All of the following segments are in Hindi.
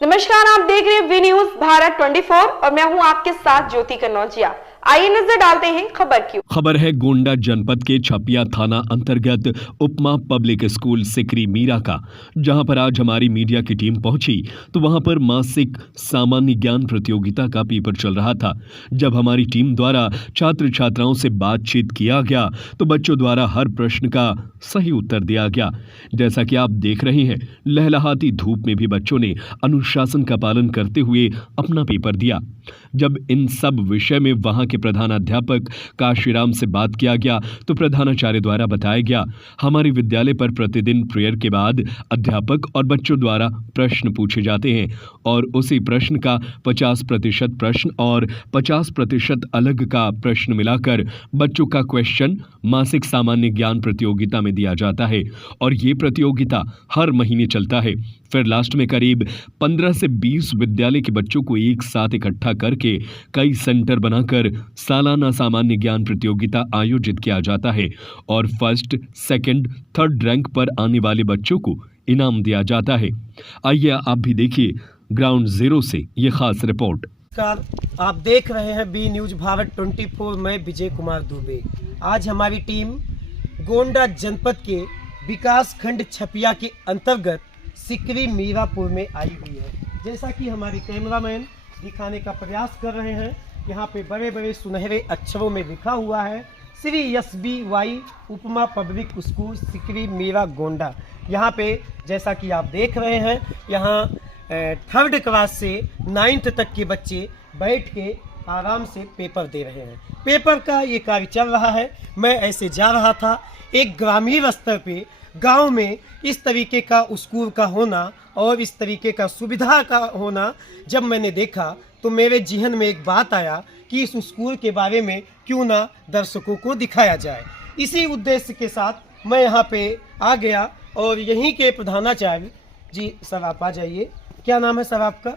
नमस्कार, आप देख रहे हैं वी न्यूज भारत 24 और मैं हूं आपके साथ ज्योति कन्नौजिया। आइए नजर डालते हैं खबर की। खबर है गोंडा जनपद के छपिया थाना अंतर्गत उपमा पब्लिक स्कूल सिकरी मीरा का, जहां पर आज हमारी मीडिया की टीम पहुंची तो वहां पर मासिक सामान्य ज्ञान प्रतियोगिता का पेपर चल रहा था। जब हमारी टीम द्वारा छात्र छात्राओं से बातचीत किया गया तो बच्चों द्वारा हर प्रश्न का सही उत्तर दिया गया। जैसा कि आप देख रहे हैं, लहलहाती धूप में भी बच्चों ने अनुशासन का पालन करते हुए अपना पेपर दिया। जब इन सब विषय में वहां के प्रधानाध्यापक काशीराम से बात किया गया तो प्रधानाचार्य द्वारा बताया गया, हमारे विद्यालय पर प्रतिदिन प्रेयर के बाद अध्यापक और बच्चों द्वारा प्रश्न पूछे जाते हैं और उसी प्रश्न का 50% प्रश्न और 50% अलग का प्रश्न मिलाकर बच्चों का क्वेश्चन मासिक सामान्य ज्ञान प्रतियोगिता में दिया जाता है और ये प्रतियोगिता हर महीने चलता है। फिर लास्ट में करीब 15 से 20 विद्यालय के बच्चों को एक साथ इकट्ठा करके कई सेंटर बनाकर सालाना सामान्य ज्ञान प्रतियोगिता आयोजित किया जाता है और फर्स्ट, सेकंड, थर्ड रैंक पर आने वाले बच्चों को इनाम दिया जाता है। आइए आप भी देखिए ग्राउंड जीरो से ये खास रिपोर्ट। आप देख रहे हैं बी न्यूज भारत 24 में विजय कुमार दुबे। आज हमारी टीम गोंडा जनपद के विकास खंड छपिया के अंतर्गत सिकरी मीरापुर में आई हुई है। जैसा कि हमारे कैमरामैन दिखाने का प्रयास कर रहे हैं, यहाँ पे बड़े बड़े सुनहरे अक्षरों में लिखा हुआ है श्री SBY उपमा पब्लिक स्कूल सिकरी मीरा गोंडा। यहाँ पे जैसा कि आप देख रहे हैं, यहाँ थर्ड क्लास से 9th तक के बच्चे बैठ के आराम से पेपर दे रहे हैं। पेपर का ये कार्य चल रहा है। मैं ऐसे जा रहा था, एक ग्रामीण स्तर पे गांव में इस तरीके का स्कूल का होना और इस तरीके का सुविधा का होना जब मैंने देखा तो मेरे जिहन में एक बात आया कि इस स्कूल के बारे में क्यों ना दर्शकों को दिखाया जाए। इसी उद्देश्य के साथ मैं यहाँ पे आ गया और यहीं के प्रधानाचार्य जी, सर आप आ जाइए। क्या नाम है सर आपका?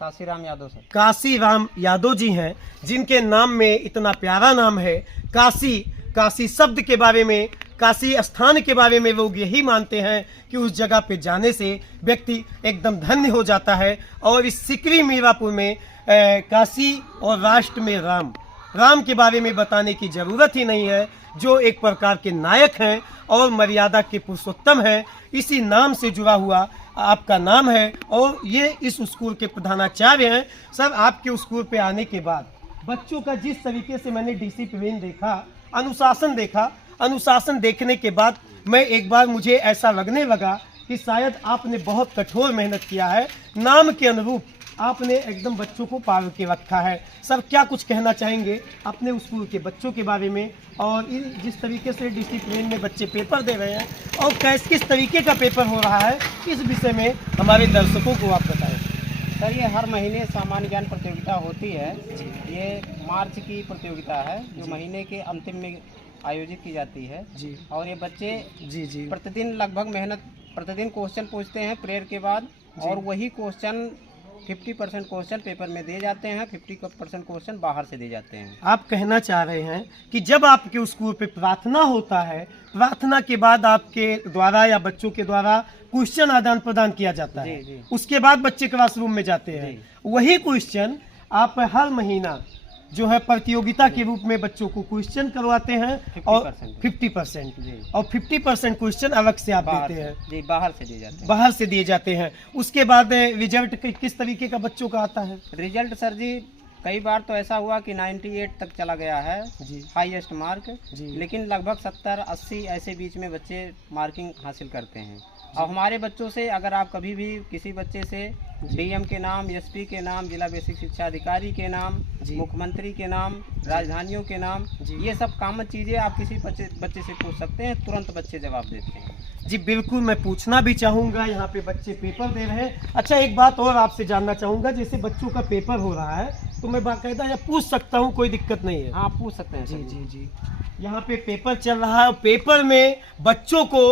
काशीराम यादव सर। काशीराम यादव जी हैं, जिनके नाम में इतना प्यारा नाम है काशी। काशी शब्द के बारे में, काशी स्थान के बारे में लोग यही मानते हैं कि उस जगह पे जाने से व्यक्ति एकदम धन्य हो जाता है। और इस सिकरी मीरापुर में काशी और राष्ट्र में राम के बारे में बताने की ज़रूरत ही नहीं है, जो एक प्रकार के नायक हैं और मर्यादा के पुरुषोत्तम हैं। इसी नाम से जुड़ा हुआ आपका नाम है और ये इस स्कूल के प्रधानाचार्य हैं। सर, आपके स्कूल पे आने के बाद बच्चों का जिस तरीके से मैंने डिसिप्लिन देखा, अनुशासन देखा, अनुशासन देखने के बाद मैं एक बार मुझे ऐसा लगने लगा कि शायद आपने बहुत कठोर मेहनत किया है। नाम के अनुरूप आपने एकदम बच्चों को पाल के रखा है। सर, क्या कुछ कहना चाहेंगे अपने स्कूल के बच्चों के बारे में और जिस तरीके से डिसिप्लिन में बच्चे पेपर दे रहे हैं और किस तरीके का पेपर हो रहा है, इस विषय में हमारे दर्शकों को आप बताएं। सर, ये हर महीने सामान्य ज्ञान प्रतियोगिता होती है। ये मार्च की प्रतियोगिता है जो महीने के अंतिम में आयोजित की जाती है जी। और ये बच्चे जी प्रतिदिन लगभग प्रतिदिन क्वेश्चन पूछते हैं प्रेयर के बाद और वही क्वेश्चन 50% क्वेश्चन पेपर में दिए जाते हैं, 50% क्वेश्चन बाहर से दिए जाते हैं। आप कहना चाह रहे हैं कि जब आपके स्कूल पे प्रार्थना होता है, प्रार्थना के बाद आपके द्वारा या बच्चों के द्वारा क्वेश्चन आदान प्रदान किया जाता है। जी। उसके बाद बच्चे क्लासरूम में जाते हैं। वही क्वेश्चन आप हर महीना जो है प्रतियोगिता के रूप में बच्चों को क्वेश्चन करवाते हैं और 50% और 50% क्वेश्चन अलग से आप देते हैं। जी, बाहर से दिए जाते हैं। बाहर से दिए जाते हैं। उसके बाद रिजल्ट किस तरीके का बच्चों का आता है? रिजल्ट सर जी, कई बार तो ऐसा हुआ कि 98 तक चला गया है जी, हाईएस्ट मार्क जी। लेकिन लगभग 70-80 ऐसे बीच में बच्चे मार्किंग हासिल करते हैं। और हमारे बच्चों से अगर आप कभी भी किसी बच्चे से DM के नाम, SP के नाम, जिला बेसिक शिक्षा अधिकारी के नाम, मुख्यमंत्री के नाम, राजधानियों के नाम, ये सब कॉमन चीज़ें आप किसी बच्चे से पूछ सकते हैं, तुरंत बच्चे जवाब देते हैं। जी बिल्कुल, मैं पूछना भी चाहूँगा। यहाँ पे बच्चे पेपर दे रहे हैं। अच्छा, एक बात और आपसे जानना चाहूँगा, जैसे बच्चों का पेपर हो रहा है तो मैं बाकायदा या पूछ सकता हूँ, कोई दिक्कत नहीं है? हाँ, पूछ सकते हैं। जी। यहाँ पे पेपर चल रहा है। पेपर में बच्चों को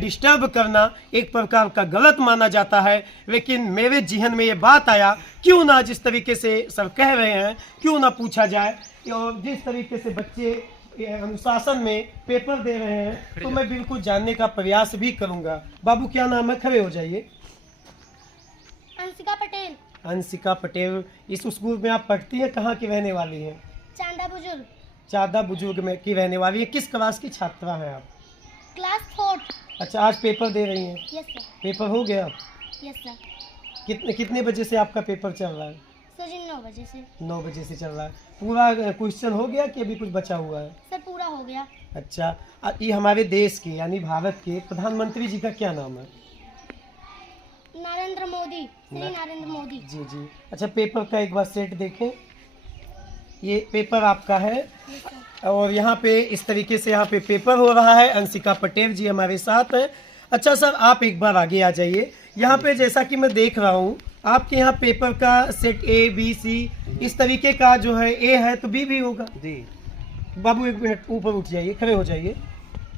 डिस्टर्ब करना एक प्रकार का गलत माना जाता है, लेकिन मेरे जिहन में ये बात आया, क्यों ना जिस तरीके से सर कह रहे हैं, क्यों ना पूछा जाए। और जिस तरीके से बच्चे अनुशासन में पेपर दे रहे हैं तो मैं बिल्कुल जानने का प्रयास भी करूँगा। बाबू, क्या नाम है? खड़े हो जाइए। अंशिका पटेल। अंशिका पटेल, इस स्कूल में आप पढ़ती हैं, कहाँ की रहने वाली हैं? चांदा बुजुर्ग। चादा बुजुर्ग में की रहने वाली है। किस क्लास की छात्रा हैं आप? क्लास 4। अच्छा, आज पेपर दे रही हैं? Yes sir. पेपर हो गया? Yes sir. कितने बजे से आपका पेपर चल रहा है? सर जी 9 बजे से। 9 बजे से चल रहा है। पूरा क्वेश्चन हो गया कि अभी कुछ बचा हुआ है? सर पूरा हो गया। अच्छा, ये हमारे देश के यानी भारत के प्रधानमंत्री जी का क्या नाम है? नरेंद्र मोदी, श्री नरेंद्र मोदी। जी जी। अच्छा, पेपर का एक बार सेट देखें। ये पेपर आपका है यस सर। और यहाँ पे इस तरीके से यहाँ पे पेपर हो रहा है। अंशिका पटेल जी हमारे साथ हैं। अच्छा सर, आप एक बार आगे आ जाइए। यहाँ पे जैसा कि मैं देख रहा हूँ आपके यहाँ पेपर का सेट A B C इस तरीके का जो है, A है तो B भी होगा। जी। बाबू एक मिनट ऊपर उठ जाइए, खड़े हो जाइए।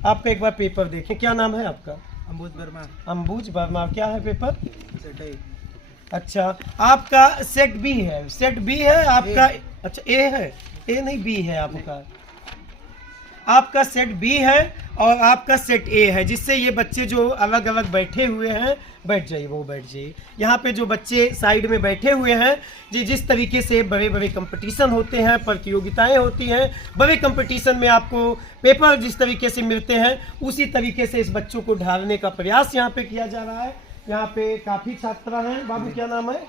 आपका एक बार पेपर देखें। क्या नाम है आपका? अंबुज वर्मा। अंबुज वर्मा। क्या है पेपर? Set A। अच्छा, आपका सेट B है। सेट B है आपका। अच्छा, A है? A नहीं, B है आपका। आपका सेट B है और आपका सेट A है, जिससे ये बच्चे जो अलग अलग बैठे हुए हैं, बैठ जाइए, वो बैठ जाइए। यहाँ पे जो बच्चे साइड में बैठे हुए हैं जी, जिस तरीके से बड़े बड़े कंपटीशन होते हैं, प्रतियोगिताएं होती हैं, बड़े कंपटीशन में आपको पेपर जिस तरीके से मिलते हैं, उसी तरीके से इस बच्चों को ढालने का प्रयास यहाँ पे किया जा रहा है। यहाँ पे काफ़ी छात्रा हैं। बाबू क्या नाम है?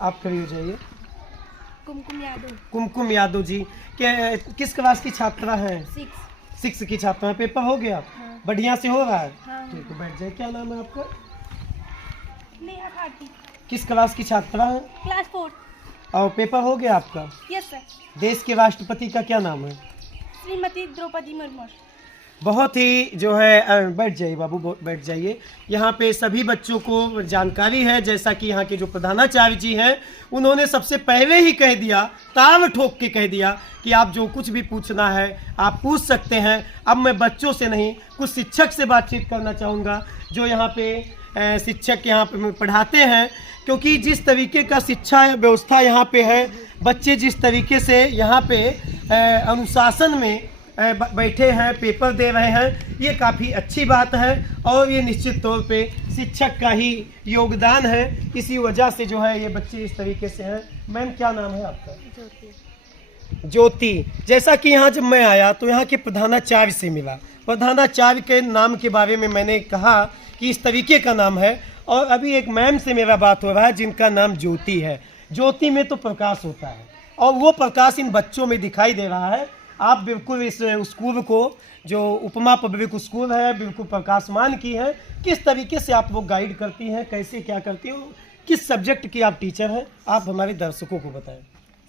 आप खड़ी हो जाइए। कुमकुम यादव। कुमकुम यादव जी, क्या किस क्लास की छात्रा हैं? 6 की छात्रा हैं। पेपर हो गया? हाँ। बढ़िया से हो रहा है? हाँ। ठीक है, बैठ जाए। क्या नाम है आपका? नेहा भारती। किस क्लास की छात्रा हैं? क्लास 4। और पेपर हो गया आपका? Yes sir. देश के राष्ट्रपति का क्या नाम है? श्रीमती द्रौपदी मुर्मू। बहुत ही जो है, बैठ जाइए बाबू, बैठ जाइए। यहाँ पे सभी बच्चों को जानकारी है, जैसा कि यहाँ के जो प्रधानाचार्य जी हैं उन्होंने सबसे पहले ही कह दिया, ताव ठोक के कह दिया कि आप जो कुछ भी पूछना है आप पूछ सकते हैं। अब मैं बच्चों से नहीं, कुछ शिक्षक से बातचीत करना चाहूँगा जो यहाँ पे शिक्षक यहाँ पे पढ़ाते हैं, क्योंकि जिस तरीके का शिक्षा व्यवस्था यहाँ पे है, बच्चे जिस तरीके से यहाँ पे अनुशासन में बैठे हैं, पेपर दे रहे हैं, ये काफ़ी अच्छी बात है और ये निश्चित तौर पे शिक्षक का ही योगदान है। इसी वजह से जो है ये बच्चे इस तरीके से हैं। मैम क्या नाम है आपका? ज्योति। जैसा कि यहाँ जब मैं आया तो यहाँ के प्रधानाचार्य से मिला। प्रधानाचार्य के नाम के बारे में मैंने कहा कि इस तरीके का नाम है, और अभी एक मैम से मेरा बात हो रहा है जिनका नाम ज्योति है। ज्योति में तो प्रकाश होता है और वो प्रकाश इन बच्चों में दिखाई दे रहा है। आप बिल्कुल इस स्कूल को, जो उपमा पब्लिक स्कूल है, बिल्कुल प्रकाशमान की है। किस तरीके से आप वो गाइड करती हैं, कैसे क्या करती हो, किस सब्जेक्ट की आप टीचर हैं, आप हमारे दर्शकों को बताएं।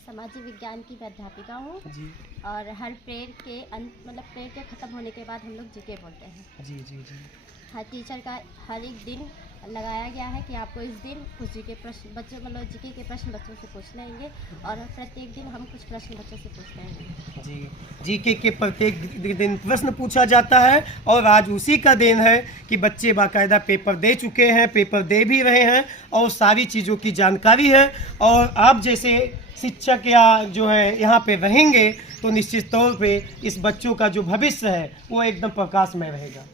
सामाजिक विज्ञान की मैं अध्यापिका हूँ जी और हर प्रेयर के मतलब प्रेयर के ख़त्म होने के बाद हम लोग जीके बोलते हैं। जी जी जी। हर टीचर का हर एक दिन लगाया गया है कि आपको इस दिन कुछ जीके प्रश्न बच्चों मतलब जीके के प्रश्न बच्चों से पूछ लेंगे और प्रत्येक दिन हम कुछ प्रश्न बच्चों से पूछते हैं। जी, जीके के प्रत्येक दिन प्रश्न पूछा जाता है और आज उसी का दिन है कि बच्चे बाकायदा पेपर दे चुके हैं, पेपर दे भी रहे हैं और सारी चीज़ों की जानकारी है। और आप जैसे शिक्षक या जो है यहाँ पे रहेंगे तो निश्चित तौर पे इस बच्चों का जो भविष्य है वो एकदम प्रकाशमय रहेगा।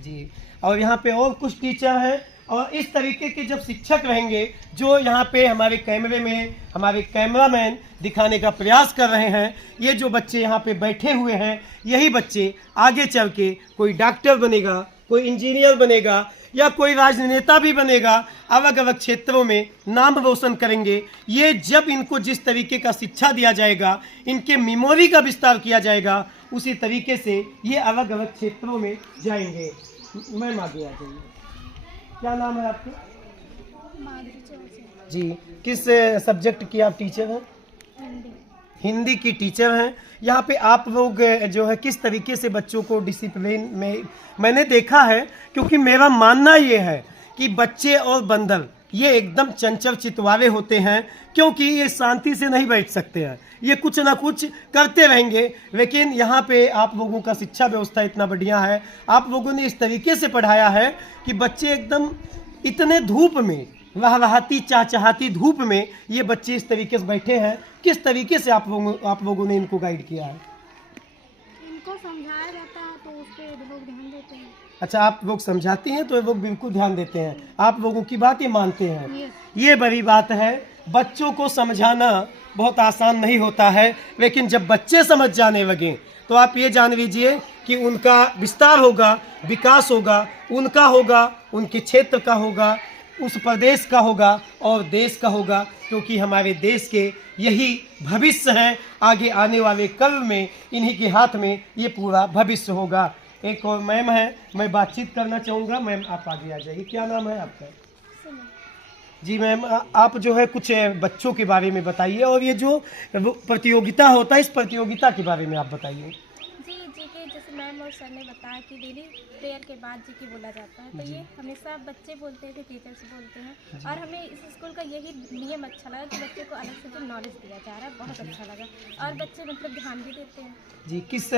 जी, और यहाँ पे और कुछ टीचर हैं और इस तरीके के जब शिक्षक रहेंगे जो यहाँ पे हमारे कैमरे में हमारे कैमरामैन दिखाने का प्रयास कर रहे हैं, ये जो बच्चे यहाँ पे बैठे हुए हैं, यही बच्चे आगे चल के कोई डॉक्टर बनेगा, कोई इंजीनियर बनेगा या कोई राजनेता भी बनेगा, अलग अलग क्षेत्रों में नाम रोशन करेंगे। ये जब इनको जिस तरीके का शिक्षा दिया जाएगा, इनके मेमोरी का विस्तार किया जाएगा, उसी तरीके से ये अलग अलग क्षेत्रों में जाएंगे। मैम आगे आ जाइए। क्या नाम है आपका? जी, किस सब्जेक्ट की आप टीचर हैं? हिंदी की टीचर हैं। यहाँ पे आप लोग जो है किस तरीके से बच्चों को डिसिप्लिन में, मैंने देखा है, क्योंकि मेरा मानना ये है कि बच्चे और बंदर ये एकदम चंचल चितवारे होते हैं, क्योंकि ये शांति से नहीं बैठ सकते हैं, ये कुछ ना कुछ करते रहेंगे। लेकिन यहाँ पे आप लोगों का शिक्षा व्यवस्था इतना बढ़िया है, आप लोगों ने इस तरीके से पढ़ाया है कि बच्चे एकदम इतने धूप में, लहलहाती चाहती धूप में ये बच्चे इस तरीके से बैठे हैं। किस तरीके से आप लोगों ने इनको गाइड किया है? इनको समझाया जाता है तो उस पर लोग ध्यान देते हैं। अच्छा, आप लोग समझाती हैं तो ये लोग बिल्कुल ध्यान देते हैं, आप लोगों की बात ये मानते हैं। ये बड़ी बात है, बच्चों को समझाना बहुत आसान नहीं होता है, लेकिन जब बच्चे समझ जाने लगे तो आप ये जान लीजिए कि उनका विस्तार होगा, विकास होगा, उनका होगा, उनके क्षेत्र का होगा, उस प्रदेश का होगा और देश का होगा, क्योंकि हमारे देश के यही भविष्य हैं। आगे आने वाले कल में इन्हीं के हाथ में ये पूरा भविष्य होगा। एक और मैम है, मैं बातचीत करना चाहूँगा। मैम आप आगे आ जाइए, क्या नाम है आपका? जी मैम, आप जो है कुछ बच्चों के बारे में बताइए, और ये जो प्रतियोगिता होता है इस प्रतियोगिता के बारे में आप बताइए। जी के जैसे मैम और सर ने बताया कि डेली प्रेयर के बाद जी के बोला जाता है, तो ये हमेशा बच्चे बोलते थे, टीचर्स बोलते हैं, और हमें इस स्कूल का यही नियम अच्छा लगा कि बच्चे को अलग से जो नॉलेज दिया जा रहा है बहुत अच्छा लगा, और बच्चे मतलब ध्यान भी देते हैं। जी, किस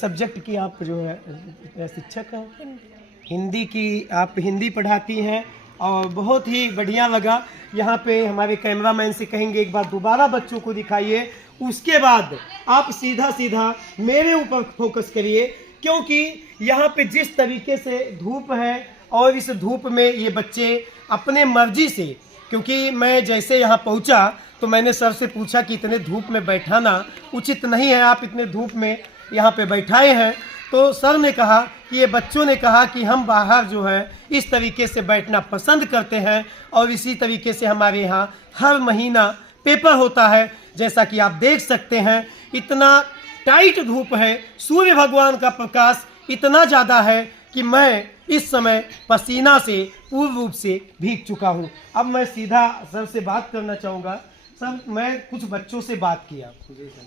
सब्जेक्ट की आप जो है शिक्षक हैं? हिंदी। हिंदी की आप हिंदी पढ़ाती हैं, और बहुत ही बढ़िया लगा। यहाँ पे हमारे कैमरामैन से कहेंगे एक बार दोबारा बच्चों को दिखाइए, उसके बाद आप सीधा सीधा मेरे ऊपर फोकस करिए, क्योंकि यहाँ पे जिस तरीके से धूप है और इस धूप में ये बच्चे अपने मर्जी से, क्योंकि मैं जैसे यहाँ पहुँचा तो मैंने सर से पूछा कि इतने धूप में बैठाना उचित नहीं है, आप इतने धूप में यहाँ पे बैठाए हैं, तो सर ने कहा कि ये बच्चों ने कहा कि हम बाहर जो है इस तरीके से बैठना पसंद करते हैं, और इसी तरीके से हमारे यहाँ हर महीना पेपर होता है। जैसा कि आप देख सकते हैं, इतना टाइट धूप है, सूर्य भगवान का प्रकाश इतना ज़्यादा है कि मैं इस समय पसीना से पूर्ण रूप से भीग चुका हूँ। अब मैं सीधा सर से बात करना चाहूँगा। सर, मैं कुछ बच्चों से बात किया,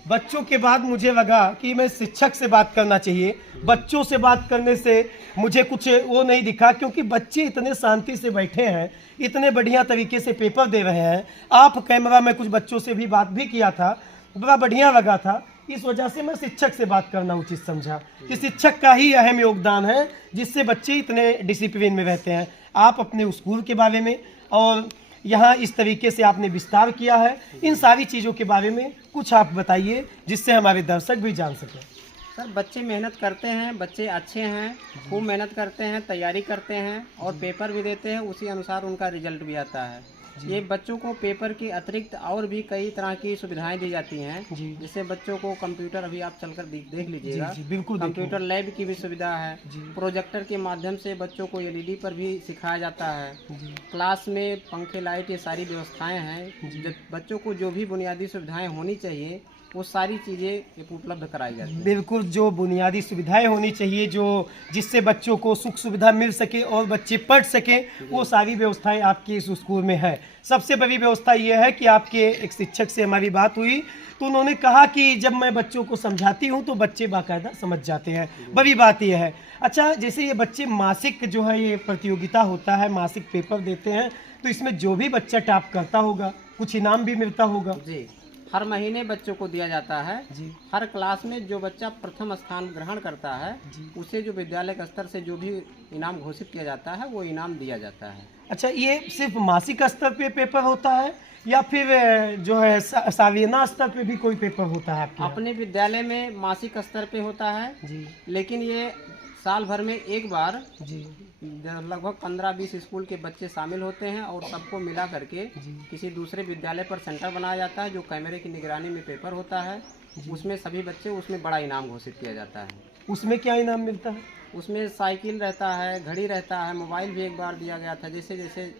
बच्चों के बाद मुझे लगा कि मैं शिक्षक से बात करना चाहिए। बच्चों से बात करने से मुझे कुछ वो नहीं दिखा, क्योंकि बच्चे इतने शांति से बैठे हैं, इतने बढ़िया तरीके से पेपर दे रहे हैं। आप कैमरा में कुछ बच्चों से भी बात भी किया था, बड़ा बढ़िया लगा था। इस वजह से मैं शिक्षक से बात करना उचित समझा कि शिक्षक का ही अहम योगदान है, जिससे बच्चे इतने डिसिप्लिन में रहते हैं। आप अपने स्कूल के बारे में और यहाँ इस तरीके से आपने विस्तार किया है, इन सारी चीज़ों के बारे में कुछ आप बताइए, जिससे हमारे दर्शक भी जान सकें। सर, बच्चे मेहनत करते हैं, बच्चे अच्छे हैं, खूब मेहनत करते हैं, तैयारी करते हैं और पेपर भी देते हैं, उसी अनुसार उनका रिजल्ट भी आता है। ये बच्चों को पेपर के अतिरिक्त और भी कई तरह की सुविधाएं दी जाती हैं, जिससे बच्चों को कंप्यूटर, अभी आप चलकर देख लीजिएगा, बिल्कुल कंप्यूटर लैब की भी सुविधा है। प्रोजेक्टर के माध्यम से बच्चों को एलईडी पर भी सिखाया जाता है। क्लास में पंखे, लाइट, ये सारी व्यवस्थाएं हैं। जब बच्चों को जो भी बुनियादी सुविधाएं होनी चाहिए वो सारी चीज़ें उपलब्ध कराई जाती हैं। बिल्कुल, जो बुनियादी सुविधाएं होनी चाहिए, जो जिससे बच्चों को सुख सुविधा मिल सके और बच्चे पढ़ सकें, वो सारी व्यवस्थाएं आपके इस स्कूल में है। सबसे बड़ी व्यवस्था ये है कि आपके एक शिक्षक से हमारी बात हुई तो उन्होंने कहा कि जब मैं बच्चों को समझाती हूँ तो बच्चे बाकायदा समझ जाते हैं। बड़ी बात यह है। अच्छा, जैसे ये बच्चे मासिक जो है ये प्रतियोगिता होता है, मासिक पेपर देते हैं, तो इसमें जो भी बच्चा टॉप करता होगा कुछ इनाम भी मिलता होगा? जी, हर महीने बच्चों को दिया जाता है। हर क्लास में जो बच्चा प्रथम स्थान ग्रहण करता है उसे जो विद्यालय के स्तर से जो भी इनाम घोषित किया जाता है वो इनाम दिया जाता है। अच्छा, ये सिर्फ मासिक स्तर पे पेपर होता है या फिर जो है सालाना स्तर पे भी कोई पेपर होता है आपके? अपने विद्यालय में मासिक स्तर पे होता है जी, लेकिन ये साल भर में एक बार जी, लगभग 15-20 स्कूल के बच्चे शामिल होते हैं और सबको मिला करके किसी दूसरे विद्यालय पर सेंटर बनाया जाता है, जो कैमरे की निगरानी में पेपर होता है। उसमें सभी बच्चे, उसमें बड़ा इनाम घोषित किया जाता है। उसमें क्या इनाम मिलता है? उसमें साइकिल रहता है, घड़ी रहता है, मोबाइल भी एक बार दिया गया था। जैसे जैसे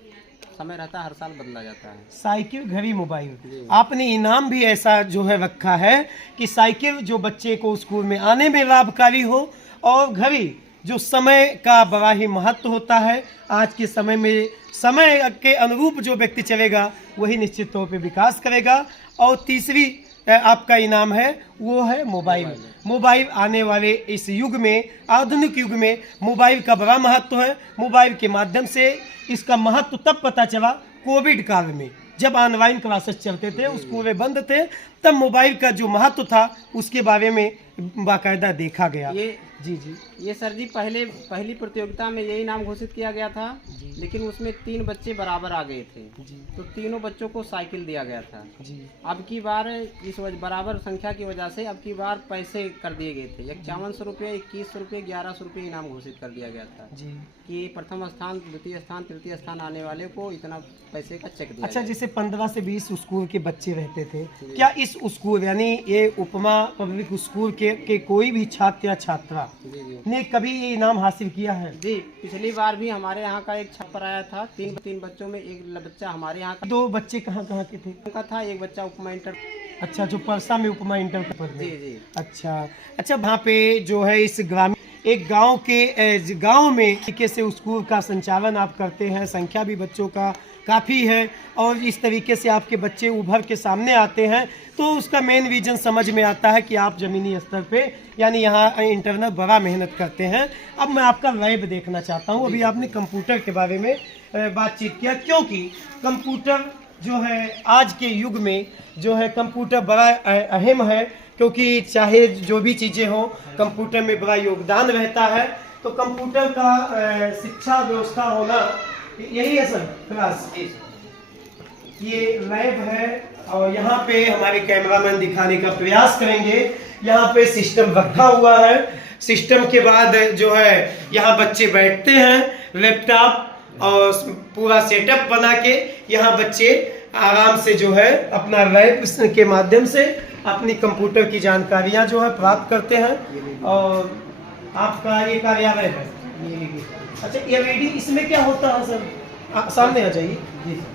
समय रहता है हर साल बदला जाता है। साइकिल, घड़ी, मोबाइल। आपने इनाम भी ऐसा जो है रखा है कि साइकिल जो बच्चे को स्कूल में आने में लाभकारी हो, और घड़ी जो समय का बड़ा ही महत्व होता है। आज के समय में समय के अनुरूप जो व्यक्ति चलेगा वही निश्चित तौर पे विकास करेगा। और तीसरी आपका इनाम है वो है मोबाइल। मोबाइल आने वाले इस युग में, आधुनिक युग में मोबाइल का बड़ा महत्व है। मोबाइल के माध्यम से इसका महत्व तब पता चला कोविड काल में, जब ऑनलाइन क्लासेस चलते थे, स्कूलें बंद थे, तब मोबाइल का जो महत्व था उसके बारे में बाकायदा देखा गया? ये जी जी ये सर जी पहली प्रतियोगिता में यही नाम घोषित किया गया था, लेकिन उसमें 3 बच्चे बराबर आ गए थे, तो तीनों बच्चों को साइकिल दिया गया था। जी अब की बार इस बराबर संख्या की वजह से अब की बार पैसे कर दिए गए थे, 5100 रुपये, 2100 रुपये, 1100 रुपये इनाम घोषित कर दिया गया था जी। कि प्रथम स्थान, द्वितीय स्थान, तृतीय स्थान आने वाले को इतना पैसे का चेक दिया अच्छा, गया। जैसे 15 से 20 स्कूल के बच्चे रहते थे, क्या इस स्कूल यानी ये उपमा पब्लिक स्कूल के कोई भी छात्र या छात्रा जी जी ने कभी ये इनाम हासिल किया है? जी, पिछली बार भी हमारे यहाँ का एक छात्र आया था, तीन बच्चों में एक बच्चा हमारे यहाँ का 2 बच्चे कहाँ कहाँ के थे? था, एक बच्चा उपमा इंटर। अच्छा, जो परसा में उपमा इंटर के पद में। जी जी अच्छा, वहाँ पे जो है इस एक गांव में तरीके से स्कूल का संचालन आप करते हैं, संख्या भी बच्चों का काफ़ी है और इस तरीके से आपके बच्चे उभर के सामने आते हैं, तो उसका मेन रीजन समझ में आता है कि आप ज़मीनी स्तर पे यानी यहाँ इंटरनल बड़ा मेहनत करते हैं। अब मैं आपका लैब देखना चाहता हूँ। अभी आपने कंप्यूटर के बारे में बातचीत किया, क्योंकि कंप्यूटर जो है आज के युग में जो है कंप्यूटर बड़ा अहम है, क्योंकि चाहे जो भी चीज़ें हों कंप्यूटर में बड़ा योगदान रहता है। तो कंप्यूटर का शिक्षा व्यवस्था होना यही है सर क्लास। ये लैब है और यहाँ पे हमारे कैमरामैन दिखाने का प्रयास करेंगे। यहाँ पे सिस्टम रखा हुआ है, सिस्टम के बाद जो है यहाँ बच्चे बैठते हैं, लैपटॉप और पूरा सेटअप बना के यहाँ बच्चे आराम से जो है अपना लैब के माध्यम से अपनी कंप्यूटर की जानकारियाँ जो है प्राप्त करते हैं। और आपका ये कार्यालय है। अच्छा, एलईडी इसमें क्या होता है सर? सामने आ जाइए।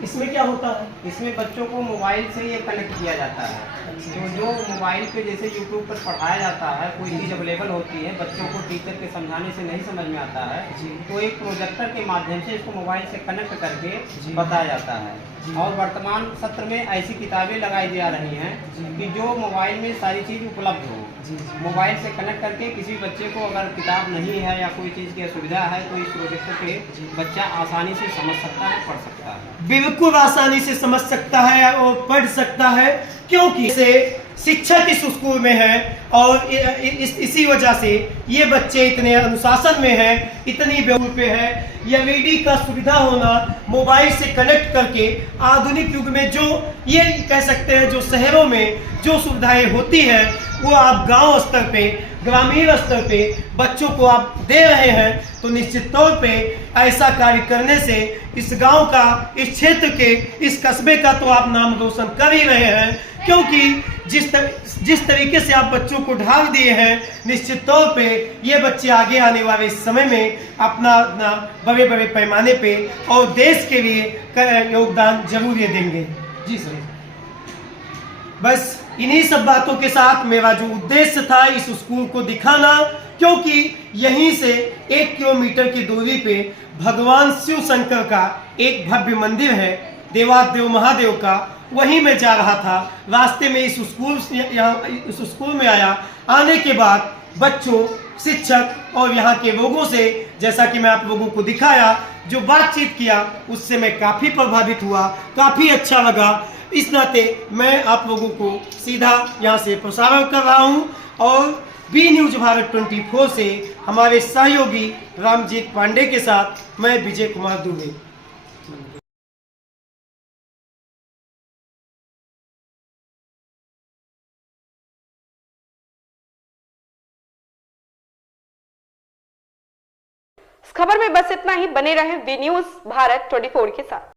इसमें क्या होता है? इसमें बच्चों को मोबाइल से ये कनेक्ट किया जाता है। तो जो मोबाइल पे जैसे यूट्यूब पर पढ़ाया जाता है, कोई चीज़ अवेलेबल होती है, बच्चों को टीचर के समझाने से नहीं समझ में आता है, तो एक प्रोजेक्टर के माध्यम से इसको मोबाइल से कनेक्ट करके बताया जाता है। और वर्तमान सत्र में ऐसी किताबें लगाई जा रही हैं कि जो मोबाइल में सारी चीज़ उपलब्ध हो। मोबाइल से कनेक्ट करके किसी बच्चे को अगर किताब नहीं है या कोई चीज़ की असुविधा है तो इस प्रोजेक्टर पे बच्चा आसानी से समझ सकता है, पढ़ सकता है। बिल्कुल आसानी से समझ सकता है और पढ़ सकता है, क्योंकि इसे शिक्षक इस स्कूल में है और इसी वजह से ये बच्चे इतने अनुशासन में हैं, इतनी बेउर पे है। एलईडी का सुविधा होना, मोबाइल से कनेक्ट करके आधुनिक युग में जो ये कह सकते हैं जो शहरों में जो सुविधाएं होती हैं वो आप गांव स्तर पे, ग्रामीण स्तर पे बच्चों को आप दे रहे हैं, तो निश्चित तौर पे ऐसा कार्य करने से इस गांव का, इस क्षेत्र के, इस कस्बे का तो आप नाम रोशन कर ही रहे हैं। क्योंकि जिस तरीके से आप बच्चों को ढाल दिए हैं, निश्चित तौर पे ये बच्चे आगे आने वाले समय में अपना बड़े बड़े पैमाने पे और देश के लिए योगदान जरूर ये देंगे। जी सर, बस इन्हीं सब बातों के साथ मेरा जो उद्देश्य था इस स्कूल को दिखाना, क्योंकि यहीं से 1 किलोमीटर की दूरी पे भगवान शिव शंकर का एक भव्य मंदिर है, देवादेव महादेव का। वहीं मैं जा रहा था, रास्ते में इस स्कूल में आया। आने के बाद बच्चों, शिक्षक और यहाँ के लोगों से, जैसा कि मैं आप लोगों को दिखाया, जो बातचीत किया उससे मैं काफ़ी प्रभावित हुआ, काफ़ी अच्छा लगा। इस नाते मैं आप लोगों को सीधा यहाँ से प्रसारण कर रहा हूँ और बी न्यूज भारत 24 से हमारे सहयोगी रामजीत पांडे के साथ मैं विजय कुमार दुबे। इस खबर में बस इतना ही। बने रहें बी न्यूज भारत 24 के साथ।